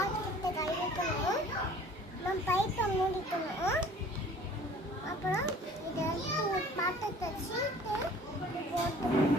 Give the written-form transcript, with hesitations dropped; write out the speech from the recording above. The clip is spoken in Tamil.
பாத்திரத்தை கழுவிக்கணும். நம்ம பைப்பை மூடிக்கணும். அப்புறம் இதை எடுத்து ஒரு பாத்திரத்தை வச்சுட்டு போட்டு